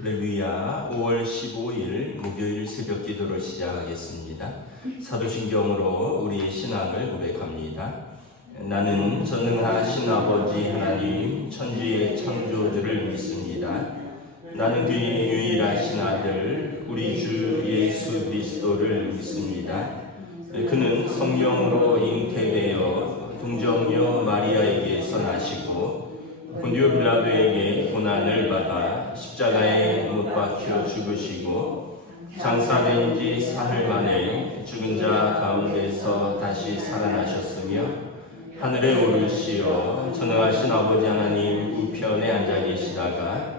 할렐루야. 5월 15일 목요일 새벽 기도를 시작하겠습니다. 사도신경으로 우리 신앙을 고백합니다. 나는 전능하신 아버지 하나님 천지의 창조주를 믿습니다. 나는 그의 유일하신 아들 우리 주 예수 그리스도를 믿습니다. 그는 성령으로 잉태되어 동정녀 마리아에게서 나시고 본디오 빌라도에게 고난을 받아 십자가에 못 박혀 죽으시고 장사된 지 사흘 만에 죽은 자 가운데서 다시 살아나셨으며 하늘에 오르시어 전능하신 아버지 하나님 우편에 앉아 계시다가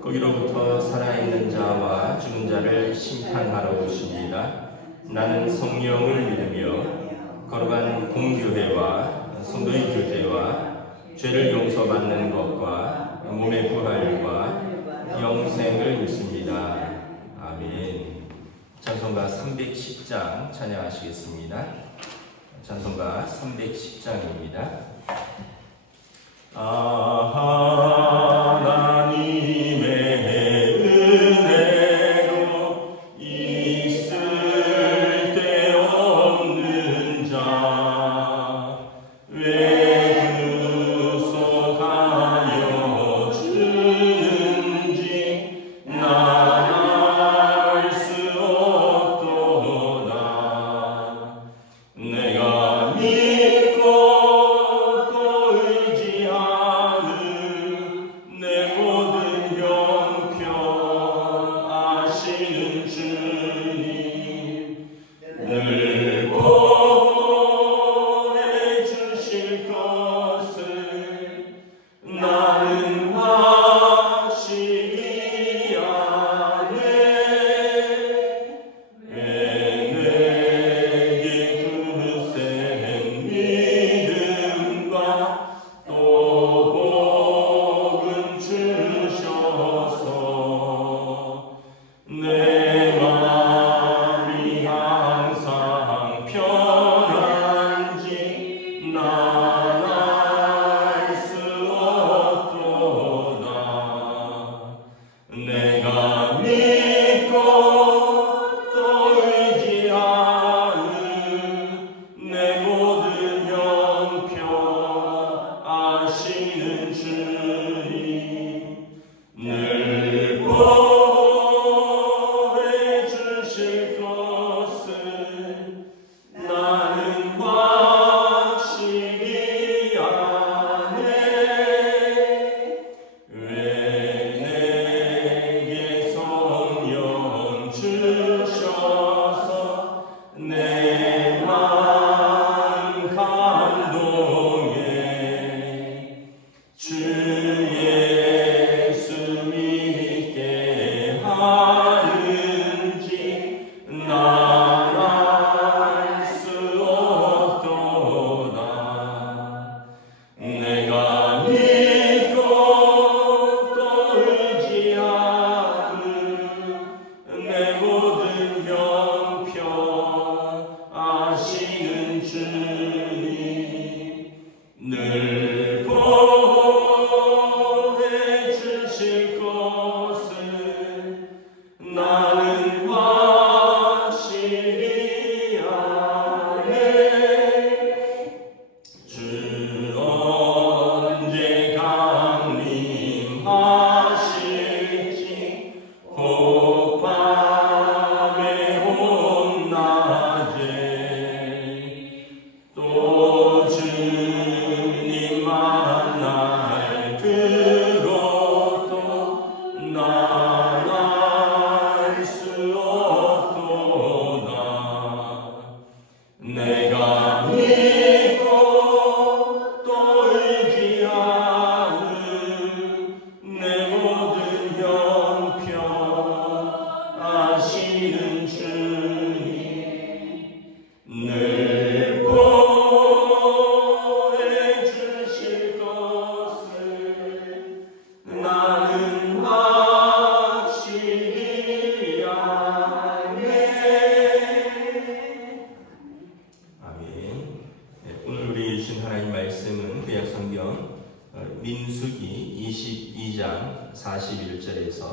거기로부터 살아있는 자와 죽은 자를 심판하러 오십니다. 나는 성령을 믿으며 거룩한 공교회와 성도의 교제와 죄를 용서받는 것과 몸의 부활과 영생을 믿습니다. 아멘. 찬송가 310장 찬양하시겠습니다. 찬송가 310장입니다. 하나님의 은혜로 있을 데 없는 자 주 예수 믿게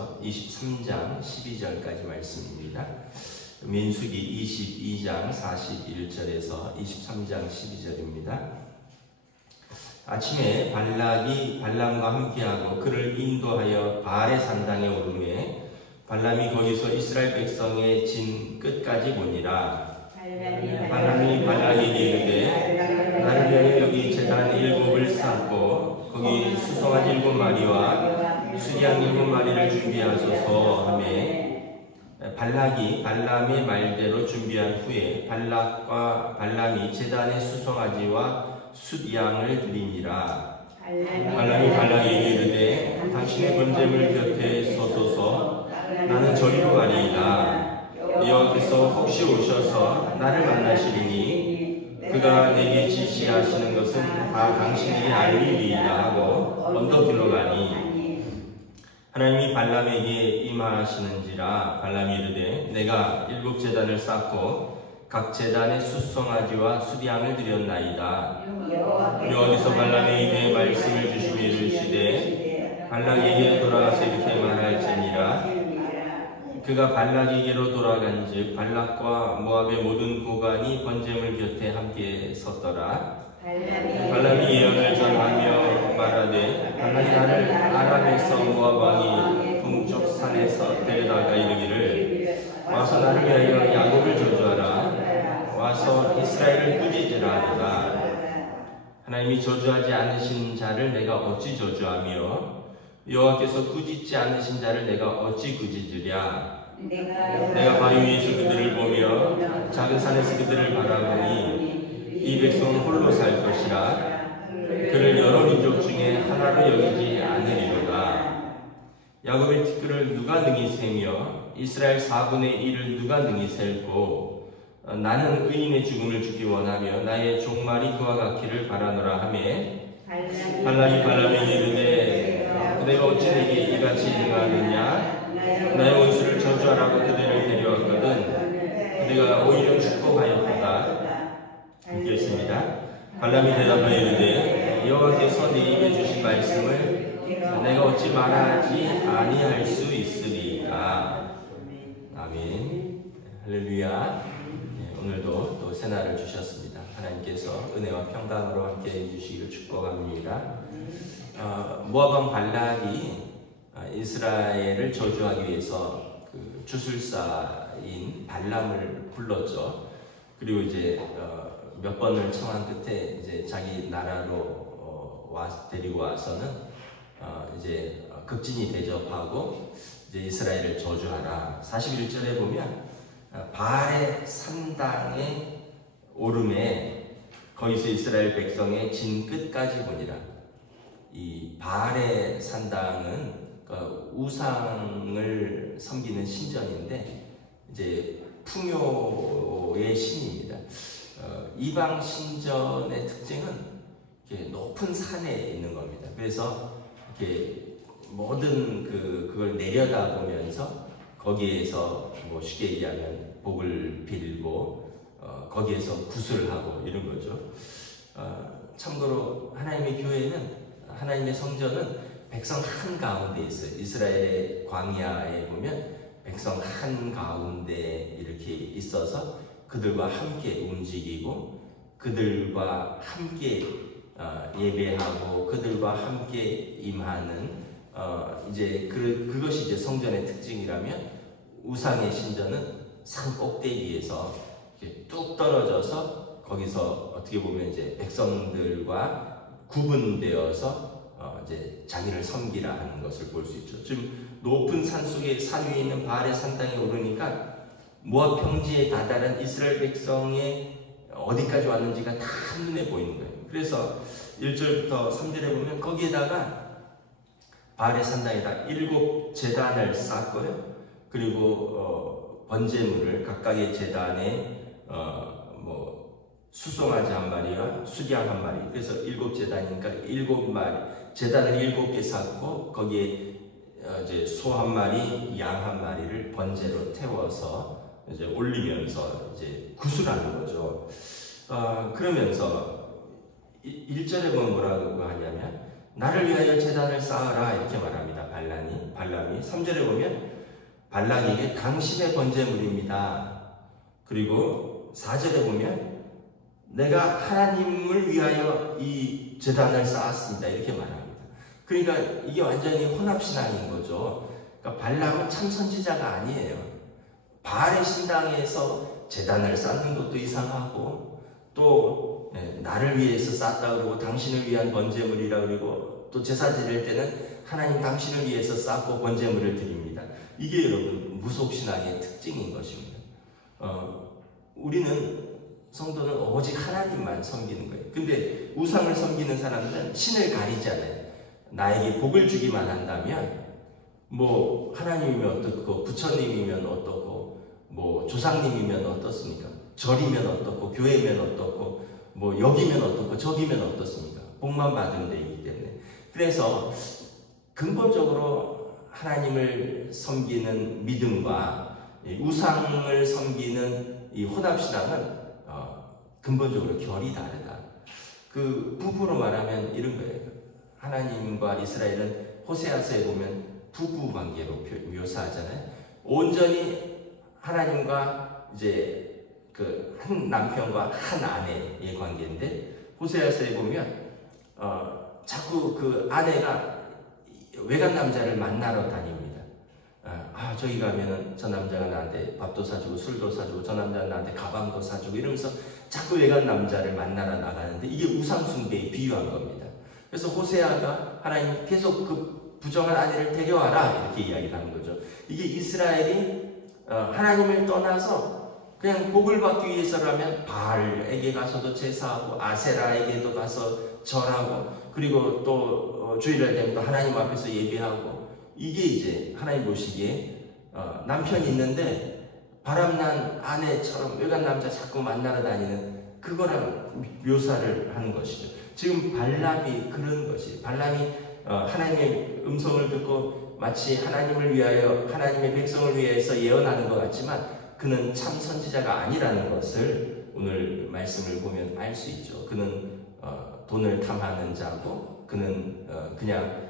중에서 23장 12절까지 말씀입니다. 민수기 22장 41절에서 23장 12절입니다. 아침에 발락이 발람과 함께하고 그를 인도하여 바알의 산당에 오르매 발람이 거기서 이스라엘 백성의 진 끝까지 보니라. 발람이 발락에게 이르되 나를 위하여 여기 제단 7을 쌓고 거기 수송아지 7마리와 수양 7마리를 준비하소서 하매 발락이 발람의 말대로 준비한 후에 발락과 발람이 제단의 수송아지와 숫양을 드리니라. 발람이 발락에게 이르되 당신의 번제물 곁에 서소서 나는 저리로 가리이다. 여호와께서 혹시 오셔서 나를 만나시리니 그가 내게 지시하시는 것은 다 당신에게 알리리이다 하고 언덕길로 가니 하나님이 발람에게 임하시는지라. 발람이 이르되 내가 7 제단을 쌓고 각 제단에 숫송아지와 숫양을 드렸나이다. 여호와께서 발람에게 말씀을 주시며 이르시되 발락에게 돌아가서 이렇게 말할지니라. 그가 발락에게로 돌아간즉 발락과 모압의 모든 고관이 번제물 곁에 함께 섰더라. 발람이 예언을 전하며 말하되 발락이 나를 아람에서 모압 왕이 동쪽 산에서 데려다가 이르기를 와서 나를 위하여 야곱을 저주하라. 와서 이스라엘을 꾸짖으라 하더라. 하나님이 저주하지 않으신 자를 내가 어찌 저주하며 여호와께서 꾸짖지 않으신 자를 내가 어찌 꾸짖으랴. 내가 바위 위에서 그들을 보며 작은 산에서 그들을 바라보니 이 백성은 홀로 살 것이라. 그를 여러 민족 중에 하나로 여기지 않으리로다. 야곱의 티끌을 누가 능히 세며 이스라엘 4분의 1을 누가 능히 셀고 나는 의인의 죽음을 주기 원하며 나의 종말이 그와 같기를 바라노라 하매 발락이 발람에게 이르되 내가 어찌 내게 이같이 행하느냐. 나의 원수를 저주하라고 그들을 데려왔거든 그대가 오히려 축복하였도다. 읽겠습니다. 발람이 대답하여 이르되 여호와께서 내 입에 주신 말씀을 내가 어찌 말하지 아니할 수 있으리까. 아멘. 할렐루야. 오늘도 또 새날을 주셨습니다. 하나님께서 은혜와 평강으로 함께 해주시기를 축복합니다. 모압 왕 발락이 이스라엘을 저주하기 위해서 그 주술사인 발람을 불렀죠. 그리고 이제 몇 번을 청한 끝에 이제 자기 나라로 데리고 와서는 이제 급진이 대접하고 이제 이스라엘을 저주하라. 41절에 보면 바알의 산당에 오름에 거기서 이스라엘 백성의 진 끝까지 보니라. 이 바알의 산당은 우상을 섬기는 신전인데 이제 풍요의 신입니다. 이방 신전의 특징은 이렇게 높은 산에 있는 겁니다. 그래서 이렇게 모든 그걸 내려다보면서 거기에서 뭐 쉽게 얘기하면 복을 빌고 거기에서 구슬하고 이런 거죠. 참고로 하나님의 교회는 하나님의 성전은 백성 한가운데 있어요. 이스라엘의 광야에 보면 백성 한가운데 이렇게 있어서 그들과 함께 움직이고 그들과 함께 예배하고 그들과 함께 임하는 이제 그것이 이제 성전의 특징이라면 우상의 신전은 산 꼭대기에서 이렇게 뚝 떨어져서 거기서 어떻게 보면 이제 백성들과 구분되어서 이제 자기를 섬기라 하는 것을 볼 수 있죠. 지금 높은 산 속에 산 위에 있는 바알의 산당에 오르니까 모압 평지에 다다른 이스라엘 백성의 어디까지 왔는지가 다 한눈에 보이는 거예요. 그래서 1절부터 3절에 보면 거기에다가 바알의 산당에다 7 제단을 쌓고요. 그리고 번제물을 각각의 제단에 수송아지 1마리와 수양 1마리. 그래서 7 제단이니까 7마리 제단을 7개 쌓고 거기에 이제 소 1마리, 양 1마리를 번제로 태워서 이제 올리면서 이제 구슬하는 거죠. 그러면서 1절에 보면 뭐라고 하냐면 나를 위하여 제단을 쌓아라 이렇게 말합니다. 발람이 3절에 보면 발락에게 당신의 번제물입니다. 그리고 4절에 보면 내가 하나님을 위하여 이 제단을 쌓았습니다. 이렇게 말합니다. 그러니까 이게 완전히 혼합신앙인 거죠. 그러니까 발람은 참 선지자가 아니에요. 바알의 신당에서 제단을 쌓는 것도 이상하고 또 나를 위해서 쌓았다 그러고 당신을 위한 번제물이라 그러고 또 제사 드릴 때는 하나님 당신을 위해서 쌓고 번제물을 드립니다. 이게 여러분 무속신앙의 특징인 것입니다. 우리는 성도는 오직 하나님만 섬기는 거예요. 근데 우상을 섬기는 사람들은 신을 가리지 않아요. 나에게 복을 주기만 한다면 뭐 하나님이면 어떻고 부처님이면 어떻고 뭐 조상님이면 어떻습니까? 절이면 어떻고 교회면 어떻고 뭐 여기면 어떻고 저기면 어떻습니까? 복만 받으면 되기 때문에. 그래서 근본적으로 하나님을 섬기는 믿음과 우상을 섬기는 이 혼합신앙은 근본적으로 결이 다르다. 그 부부로 말하면 이런 거예요. 하나님과 이스라엘은 호세아서에 보면 부부 관계로 묘사하잖아요. 온전히 하나님과 이제 그 한 남편과 한 아내의 관계인데 호세아서에 보면 자꾸 그 아내가 외간 남자를 만나러 다닙니다. 저기 가면은 저 남자가 나한테 밥도 사주고 술도 사주고 저 남자가 나한테 가방도 사주고 이러면서 자꾸 외간 남자를 만나러 나가는데 이게 우상숭배에 비유한 겁니다. 그래서 호세아가 하나님 계속 그 부정한 아내를 데려와라 이렇게 이야기를 하는 거죠. 이게 이스라엘이 하나님을 떠나서 그냥 복을 받기 위해서라면 바알에게 가서도 제사하고 아세라에게도 가서 절하고 그리고 또 주일날 되면 또 하나님 앞에서 예배하고 이게 이제 하나님 보시기에 남편이 있는데 바람난 아내처럼 외간 남자 자꾸 만나러 다니는 그거랑 묘사를 하는 것이죠. 지금 발람이 그런 것이 발람이 하나님의 음성을 듣고 마치 하나님을 위하여 하나님의 백성을 위해서 예언하는 것 같지만 그는 참 선지자가 아니라는 것을 오늘 말씀을 보면 알 수 있죠. 그는 돈을 탐하는 자고 그는 그냥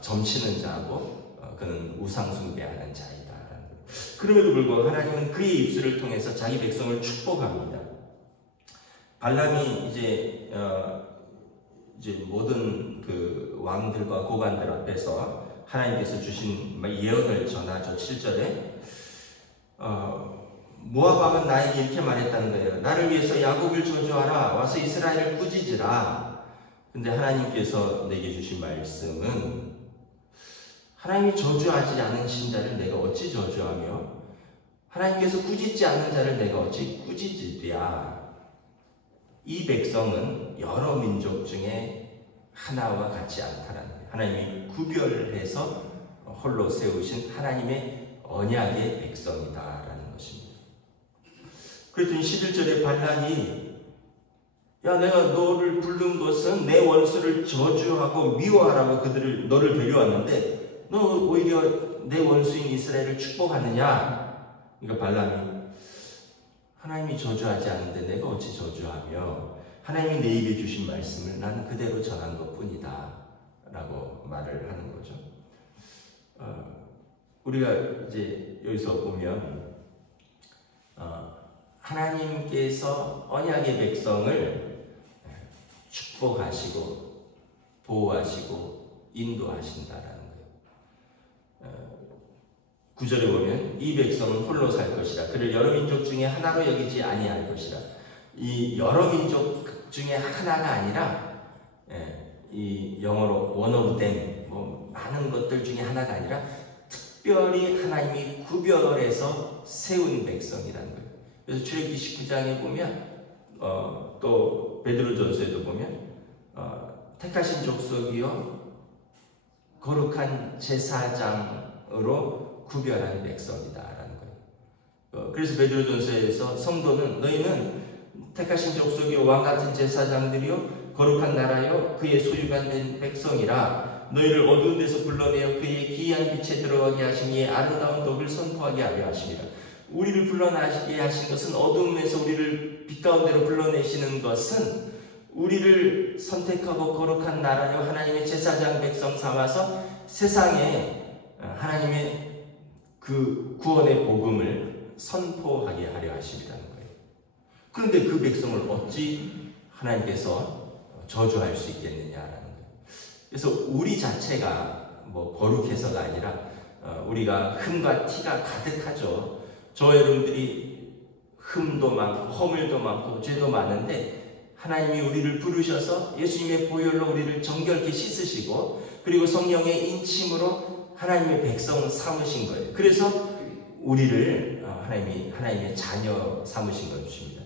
점치는 자고 그는 우상숭배하는 자이다라는 거예요. 그럼에도 불구하고 하나님은 그의 입술을 통해서 자기 백성을 축복합니다. 발람이 이제 모든 그 왕들과 고관들 앞에서 하나님께서 주신 예언을 전하죠. 7절에 모압 왕은 나에게 이렇게 말했다는 거예요. 나를 위해서 야곱을 저주하라. 와서 이스라엘을 꾸짖으라. 근데 하나님께서 내게 주신 말씀은 하나님이 저주하지 않으신 자를 내가 어찌 저주하며 하나님께서 꾸짖지 않는 자를 내가 어찌 꾸짖으랴. 이 백성은 여러 민족 중에 하나와 같지 않다라는 거예요. 하나님이 구별해서 홀로 세우신 하나님의 언약의 백성이다라는 것입니다. 그랬더니 11절에 발락이 내가 너를 부른 것은 내 원수를 저주하고 미워하라고 너를 데려왔는데 너 오히려 내 원수인 이스라엘을 축복하느냐? 그러니까 발람이 하나님이 저주하지 않은데 내가 어찌 저주하며 하나님이 내 입에 주신 말씀을 나는 그대로 전한 것뿐이다 라고 말을 하는 거죠. 우리가 이제 여기서 보면 하나님께서 언약의 백성을 축복하시고 보호하시고 인도하신다라는 거예요. 9절에 보면 이 백성은 홀로 살 것이라. 그를 여러 민족 중에 하나로 여기지 아니할 것이라. 이 여러 민족 중에 하나가 아니라 이 영어로 one of them 많은 것들 중에 하나가 아니라 특별히 하나님이 구별해서 세운 백성이라는 거예요. 그래서 출애굽기 19장에 보면 또 베드로전서에도 보면 택하신 족속이요 거룩한 제사장으로 구별한 백성이다라는 거예요. 그래서 베드로전서에서 성도는 너희는 택하신 족속이요 왕같은 제사장들이요 거룩한 나라요 그의 소유가 된 백성이라. 너희를 어두운 데서 불러내어 그의 기이한 빛에 들어가게 하시니 아름다운 덕을 선포하게 하려 하십니다. 우리를 불러나게 하신 것은 어두움에서 우리를 빛 가운데로 불러내시는 것은 우리를 선택하고 거룩한 나라요 하나님의 제사장 백성 삼아서 세상에 하나님의 그 구원의 복음을 선포하게 하려 하심이라는 거예요. 그런데 그 백성을 어찌 하나님께서 저주할 수 있겠느냐라는 거예요. 그래서 우리 자체가 뭐 거룩해서가 아니라 우리가 흠과 티가 가득하죠. 저 여러분들이 흠도 많고 허물도 많고 죄도 많은데 하나님이 우리를 부르셔서 예수님의 보혈로 우리를 정결케 씻으시고 그리고 성령의 인침으로 하나님의 백성 삼으신 거예요. 그래서 우리를 하나님의 자녀 삼으신 것입니다.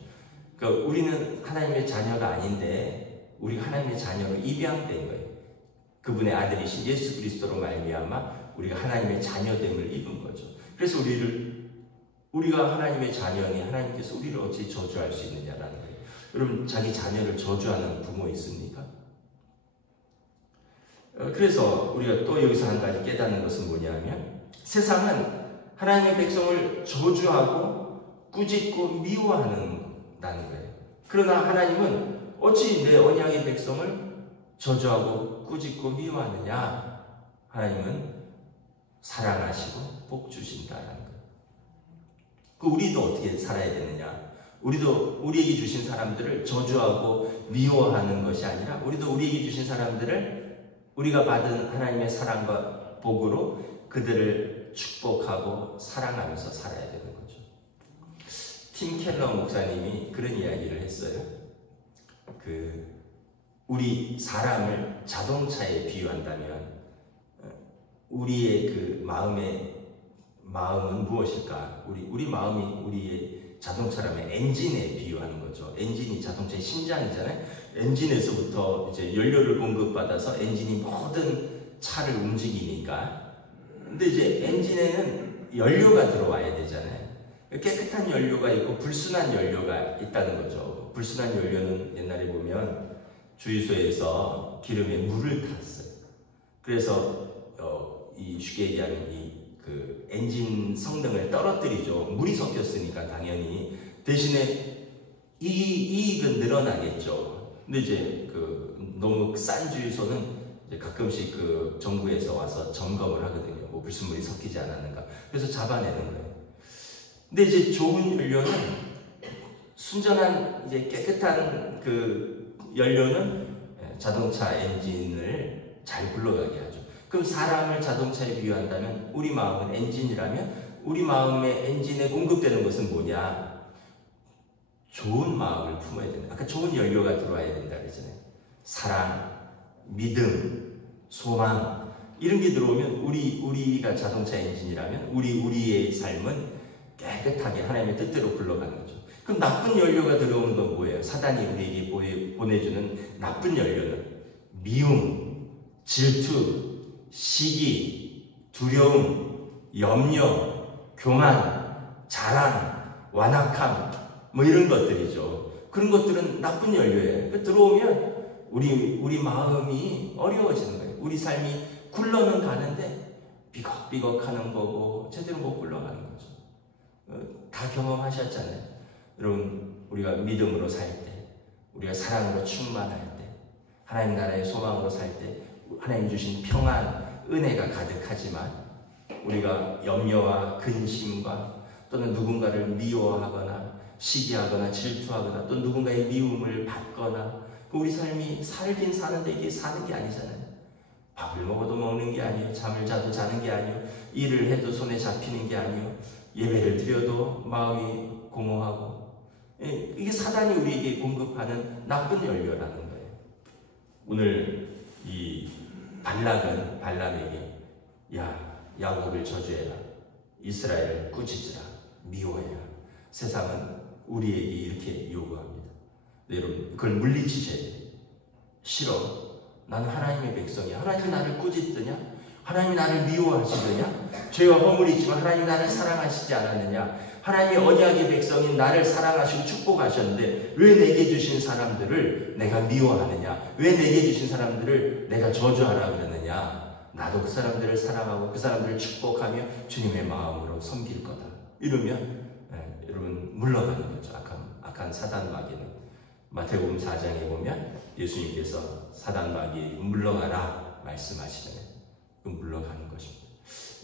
그러니까 우리는 하나님의 자녀가 아닌데 우리가 하나님의 자녀로 입양된 거예요. 그분의 아들이신 예수 그리스도로 말미암아 우리가 하나님의 자녀됨을 입은 거죠. 그래서 우리가 하나님의 자녀니 하나님께서 우리를 어찌 저주할 수 있느냐라는 거예요. 여러분 자기 자녀를 저주하는 부모 있습니까? 그래서 우리가 또 여기서 한 가지 깨닫는 것은 뭐냐면 세상은 하나님의 백성을 저주하고 꾸짖고 미워한다는 거예요. 그러나 하나님은 어찌 내 언약의 백성을 저주하고 꾸짖고 미워하느냐? 하나님은 사랑하시고 복 주신다라는 거예요. 우리도 어떻게 살아야 되느냐? 우리도 우리에게 주신 사람들을 저주하고 미워하는 것이 아니라 우리도 우리에게 주신 사람들을 우리가 받은 하나님의 사랑과 복으로 그들을 축복하고 사랑하면서 살아야 되는 거죠. 팀 켈러 목사님이 그런 이야기를 했어요. 우리 사람을 자동차에 비유한다면 우리의 그 마음은 무엇일까? 우리 마음이 우리의 자동차라면 엔진에 비유하는 거죠. 엔진이 자동차의 심장이잖아요. 엔진에서부터 이제 연료를 공급받아서 엔진이 모든 차를 움직이니까. 근데 이제 엔진에는 연료가 들어와야 되잖아요. 깨끗한 연료가 있고 불순한 연료가 있다는 거죠. 불순한 연료는 옛날에 보면 주유소에서 기름에 물을 탔어요. 그래서 쉽게 얘기하면 그 엔진 성능을 떨어뜨리죠. 물이 섞였으니까 당연히. 대신에 이익은 늘어나겠죠. 근데 이제 너무 싼 주유소는 이제 가끔씩 정부에서 와서 점검을 하거든요. 뭐 불순물이 섞이지 않았는가. 그래서 잡아내는 거예요. 근데 이제 좋은 연료는 순전한 이제 깨끗한 연료는 자동차 엔진을 잘 굴러가게 하죠. 그럼 사람을 자동차에 비유한다면 우리 마음은 엔진이라면 우리 마음의 엔진에 공급되는 것은 뭐냐? 좋은 마음을 품어야 된다. 아까 좋은 연료가 들어와야 된다 그러잖아요. 사랑, 믿음, 소망 이런 게 들어오면 우리가 자동차 엔진이라면 우리의 삶은 깨끗하게 하나님의 뜻대로 굴러가는 거죠. 그럼 나쁜 연료가 들어오는 건 뭐예요? 사단이 우리에게 보내주는 나쁜 연료는 미움, 질투, 시기, 두려움, 염려, 교만, 자랑, 완악함 뭐 이런 것들이죠. 그런 것들은 나쁜 연료예요. 들어오면 우리 마음이 어려워지는 거예요. 우리 삶이 굴러는 가는데 삐걱삐걱 하는 거고 제대로 못 굴러가는 거죠. 다 경험하셨잖아요. 여러분 우리가 믿음으로 살 때, 우리가 사랑으로 충만할 때, 하나님 나라의 소망으로 살 때 하나님 주신 평안, 은혜가 가득하지만 우리가 염려와 근심과 또는 누군가를 미워하거나 시기하거나 질투하거나 또 누군가의 미움을 받거나 우리 삶이 살긴 사는데 이게 사는 게 아니잖아요. 밥을 먹어도 먹는 게 아니에요. 잠을 자도 자는 게 아니에요. 일을 해도 손에 잡히는 게 아니에요. 예배를 드려도 마음이 공허하고 이게 사단이 우리에게 공급하는 나쁜 연료라는 거예요. 오늘 이 발락은 발람에게 야곱을 저주해라, 이스라엘을 꾸짖으라, 미워해라. 세상은 우리에게 이렇게 요구합니다. 여러분 그걸 물리치셔야 돼요. 싫어. 나는 하나님의 백성이야. 하나님이 나를 꾸짖더냐? 하나님이 나를 미워하시더냐? 죄와 허물이 있지만 하나님이 나를 사랑하시지 않았느냐? 하나님의 언약의 백성인 나를 사랑하시고 축복하셨는데 왜 내게 주신 사람들을 내가 미워하느냐? 왜 내게 주신 사람들을 내가 저주하라 그러느냐? 나도 그 사람들을 사랑하고 그 사람들을 축복하며 주님의 마음으로 섬길 거다. 이러면 여러분 물러가는 거죠. 악한 사단 마귀는. 마태복음 4장에 보면 예수님께서 사단 마귀 물러가라 말씀하시잖아요. 물러가는 것입니다.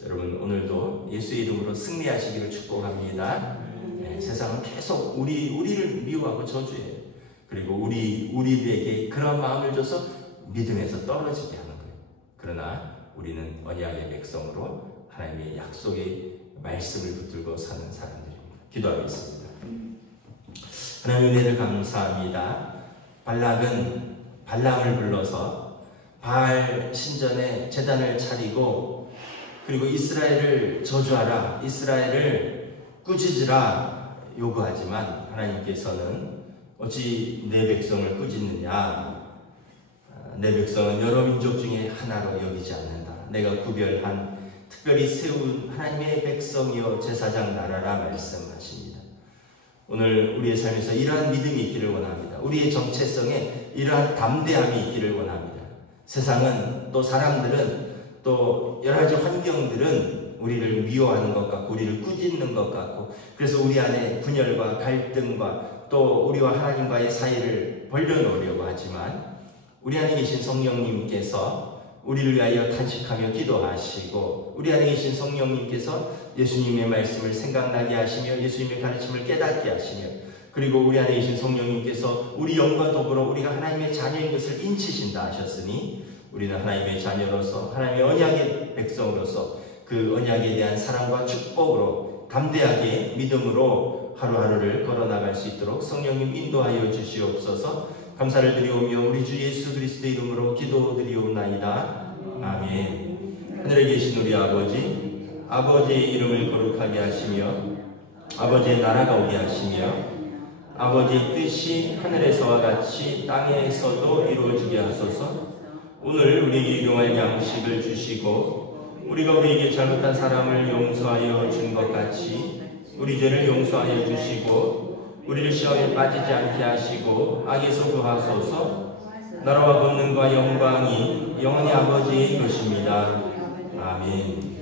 여러분 오늘도 예수의 이름으로 승리하시기를 축복합니다. 네, 세상은 계속 우리를 미워하고 저주해요. 그리고 우리에게 그런 마음을 줘서 믿음에서 떨어지게 하는 거예요. 그러나 우리는 언약의 백성으로 하나님의 약속의 말씀을 붙들고 사는 사람들입니다. 기도하겠습니다. 하나님 은혜를 감사합니다. 발락은 발람을 불러서 바알 신전에 제단을 차리고 그리고 이스라엘을 저주하라, 이스라엘을 꾸짖으라 요구하지만 하나님께서는 어찌 내 백성을 꾸짖느냐, 내 백성은 여러 민족 중에 하나로 여기지 않는다. 내가 구별한 특별히 세운 하나님의 백성이여 제사장 나라라 말씀하십니다. 오늘 우리의 삶에서 이러한 믿음이 있기를 원합니다. 우리의 정체성에 이러한 담대함이 있기를 원합니다. 세상은 또 사람들은 또 여러 가지 환경들은 우리를 미워하는 것 같고 우리를 꾸짖는 것 같고 그래서 우리 안에 분열과 갈등과 또 우리와 하나님과의 사이를 벌려놓으려고 하지만 우리 안에 계신 성령님께서 우리를 위하여 탄식하며 기도하시고 우리 안에 계신 성령님께서 예수님의 말씀을 생각나게 하시며 예수님의 가르침을 깨닫게 하시며 그리고 우리 안에 계신 성령님께서 우리 영과 더불어 우리가 하나님의 자녀인 것을 인치신다 하셨으니 우리는 하나님의 자녀로서 하나님의 언약의 백성으로서 그 언약에 대한 사랑과 축복으로 담대하게 믿음으로 하루하루를 걸어나갈 수 있도록 성령님 인도하여 주시옵소서. 감사를 드리오며 우리 주 예수 그리스도의 이름으로 기도드리옵나이다. 아멘. 하늘에 계신 우리 아버지, 아버지의 이름을 거룩하게 하시며 아버지의 나라가 오게 하시며 아버지의 뜻이 하늘에서와 같이 땅에서도 이루어지게 하소서. 오늘 우리에게 일용할 양식을 주시고 우리가 우리에게 잘못한 사람을 용서하여 준 것 같이 우리 죄를 용서하여 주시고 우리를 시험에 빠지지 않게 하시고 악에서 구하소서. 나라와 권능과 영광이 영원히 아버지의 것입니다. 아멘.